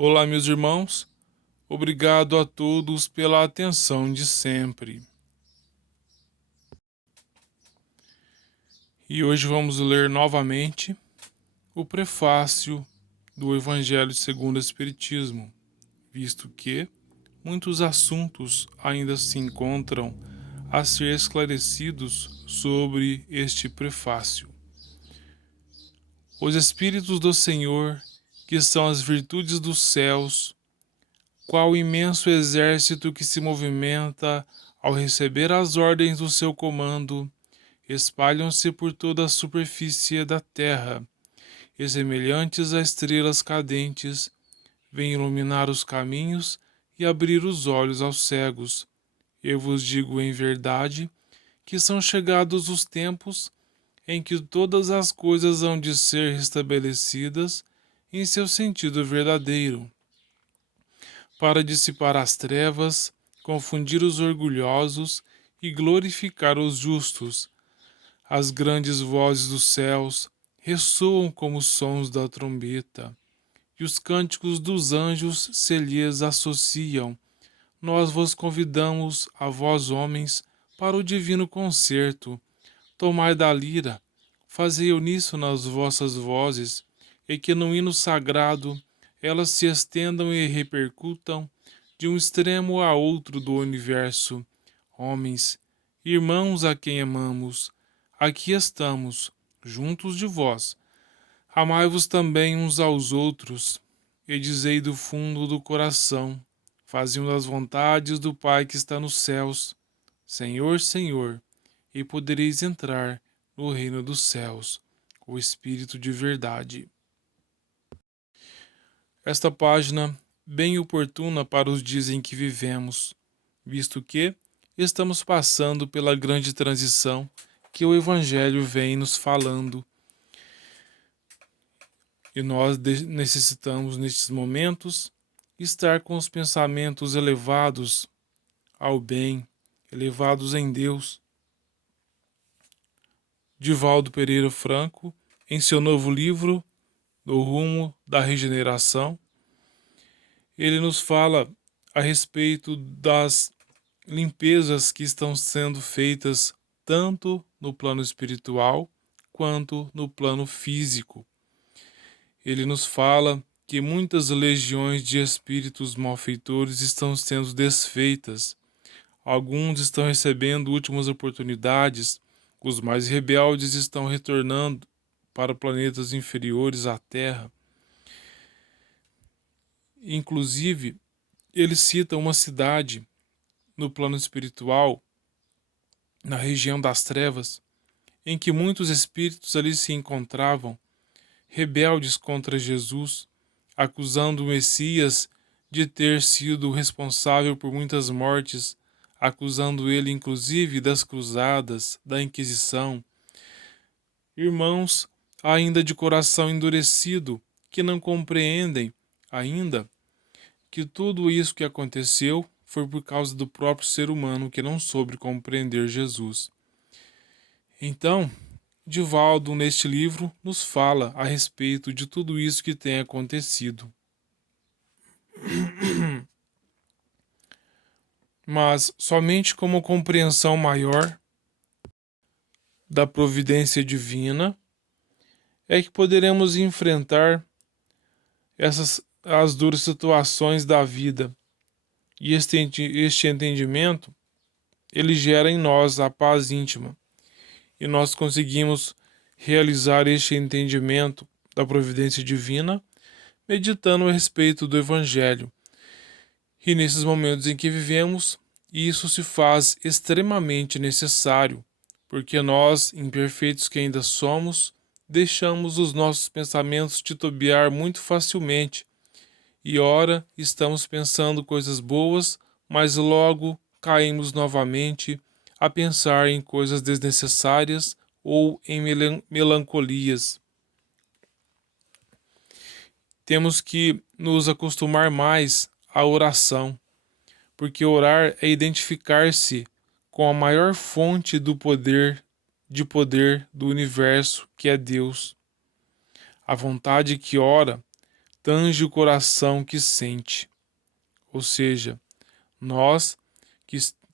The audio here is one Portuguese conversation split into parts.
Olá, meus irmãos. Obrigado a todos pela atenção de sempre. E hoje vamos ler novamente o prefácio do Evangelho segundo o Espiritismo, visto que muitos assuntos ainda se encontram a ser esclarecidos sobre este prefácio. Os Espíritos do Senhor, que são as virtudes dos céus, qual imenso exército que se movimenta ao receber as ordens do seu comando, espalham-se por toda a superfície da terra, e semelhantes a estrelas cadentes, vêm iluminar os caminhos e abrir os olhos aos cegos. Eu vos digo em verdade que são chegados os tempos em que todas as coisas hão de ser restabelecidas em seu sentido verdadeiro, para dissipar as trevas, confundir os orgulhosos e glorificar os justos. As grandes vozes dos céus ressoam como os sons da trombeta, e os cânticos dos anjos se lhes associam. Nós vos convidamos, a vós homens, para o divino concerto. Tomai da lira, fazei uníssono as vossas vozes, e que no hino sagrado elas se estendam e repercutam de um extremo a outro do universo. Homens, irmãos a quem amamos, aqui estamos, juntos de vós. Amai-vos também uns aos outros, e dizei do fundo do coração, fazei das vontades do Pai que está nos céus. Senhor, Senhor, e podereis entrar no reino dos céus, o Espírito de verdade. Esta página bem oportuna para os dias em que vivemos, visto que estamos passando pela grande transição que o Evangelho vem nos falando. E nós necessitamos, nestes momentos, estar com os pensamentos elevados ao bem, elevados em Deus. Divaldo Pereira Franco, em seu novo livro, Do Rumo da Regeneração, ele nos fala a respeito das limpezas que estão sendo feitas tanto no plano espiritual quanto no plano físico. Ele nos fala que muitas legiões de espíritos malfeitores estão sendo desfeitas. Alguns estão recebendo últimas oportunidades, os mais rebeldes estão retornando para planetas inferiores à Terra. Inclusive, ele cita uma cidade no plano espiritual, na região das trevas, em que muitos espíritos ali se encontravam, rebeldes contra Jesus, acusando o Messias de ter sido responsável por muitas mortes, acusando ele inclusive das cruzadas, da Inquisição. Irmãos ainda de coração endurecido, que não compreendem ainda que tudo isso que aconteceu foi por causa do próprio ser humano que não soube compreender Jesus. Então, Divaldo, neste livro, nos fala a respeito de tudo isso que tem acontecido. Mas somente com uma compreensão maior da providência divina é que poderemos enfrentar as duras situações da vida. E este entendimento, ele gera em nós a paz íntima. E nós conseguimos realizar este entendimento da providência divina meditando a respeito do Evangelho. E nesses momentos em que vivemos, isso se faz extremamente necessário, porque nós, imperfeitos que ainda somos, deixamos os nossos pensamentos titubear muito facilmente. E ora estamos pensando coisas boas, mas logo caímos novamente a pensar em coisas desnecessárias ou em melancolias. Temos que nos acostumar mais à oração, porque orar é identificar-se com a maior fonte do poder do universo, que é Deus. A vontade que ora tange o coração que sente. Ou seja, nós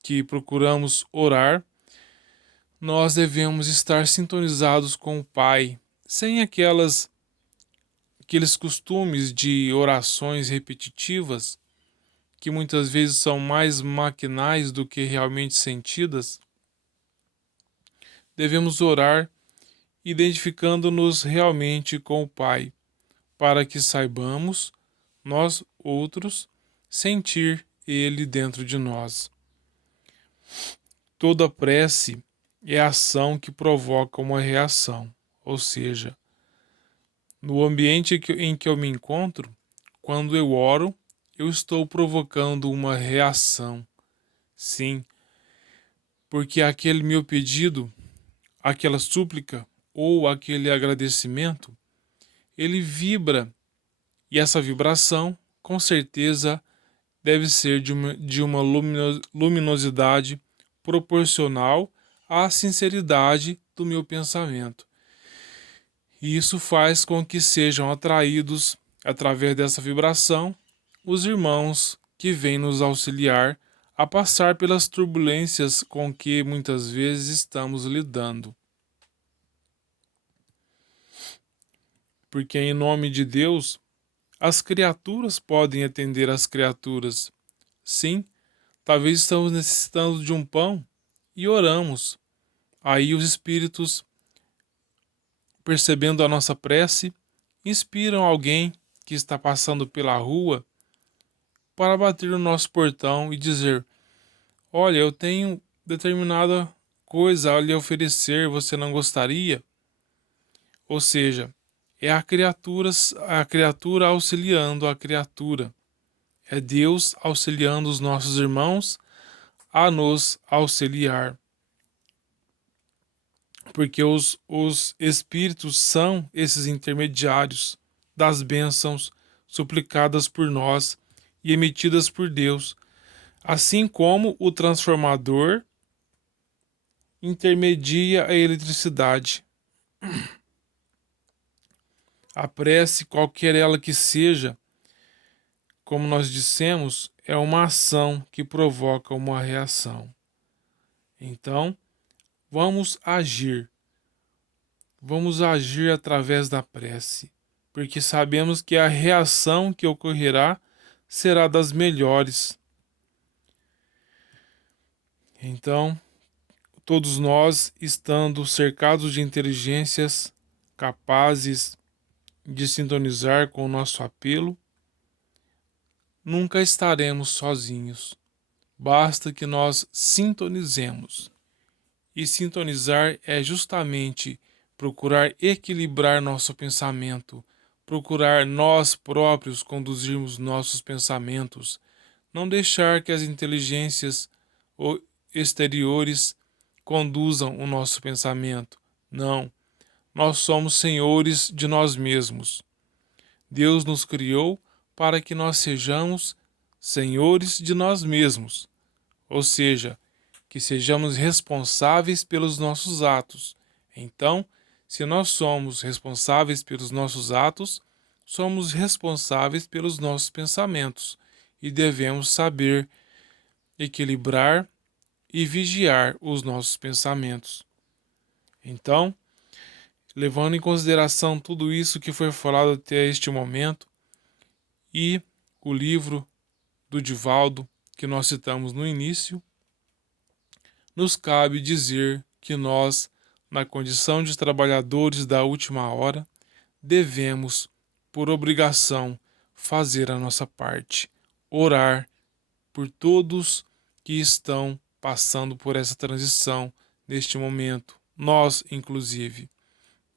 que procuramos orar, nós devemos estar sintonizados com o Pai, sem aqueles costumes de orações repetitivas, que muitas vezes são mais maquinais do que realmente sentidas. Devemos orar identificando-nos realmente com o Pai, para que saibamos, nós outros, sentir Ele dentro de nós. Toda prece é ação que provoca uma reação, ou seja, no ambiente em que eu me encontro, quando eu oro, eu estou provocando uma reação. Sim, porque aquele meu pedido, aquela súplica ou aquele agradecimento, ele vibra, e essa vibração, com certeza, deve ser de uma luminosidade proporcional à sinceridade do meu pensamento. E isso faz com que sejam atraídos, através dessa vibração, os irmãos que vêm nos auxiliar a passar pelas turbulências com que muitas vezes estamos lidando. Porque em nome de Deus, as criaturas podem atender as criaturas. Sim, talvez estamos necessitando de um pão e oramos. Aí os espíritos, percebendo a nossa prece, inspiram alguém que está passando pela rua para bater no nosso portão e dizer: olha, eu tenho determinada coisa a lhe oferecer, você não gostaria? Ou seja, é a criatura auxiliando a criatura. É Deus auxiliando os nossos irmãos a nos auxiliar. Porque os espíritos são esses intermediários das bênçãos suplicadas por nós e emitidas por Deus, assim como o transformador intermedia a eletricidade. A prece, qualquer ela que seja, como nós dissemos, é uma ação que provoca uma reação. Então, vamos agir. Vamos agir através da prece, porque sabemos que a reação que ocorrerá será das melhores. Então, todos nós, estando cercados de inteligências capazes de sintonizar com o nosso apelo, nunca estaremos sozinhos. Basta que nós sintonizemos. E sintonizar é justamente procurar equilibrar nosso pensamento, procurar nós próprios conduzirmos nossos pensamentos, não deixar que as inteligências exteriores conduzam o nosso pensamento. Não, nós somos senhores de nós mesmos. Deus nos criou para que nós sejamos senhores de nós mesmos, ou seja, que sejamos responsáveis pelos nossos atos. Então, se nós somos responsáveis pelos nossos atos, somos responsáveis pelos nossos pensamentos e devemos saber equilibrar e vigiar os nossos pensamentos. Então, levando em consideração tudo isso que foi falado até este momento e o livro do Divaldo que nós citamos no início, nos cabe dizer que nós, na condição de trabalhadores da última hora, devemos, por obrigação, fazer a nossa parte, orar por todos que estão passando por essa transição neste momento, nós, inclusive,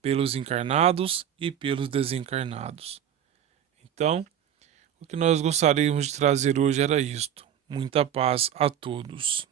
pelos encarnados e pelos desencarnados. Então, o que nós gostaríamos de trazer hoje era isto. Muita paz a todos.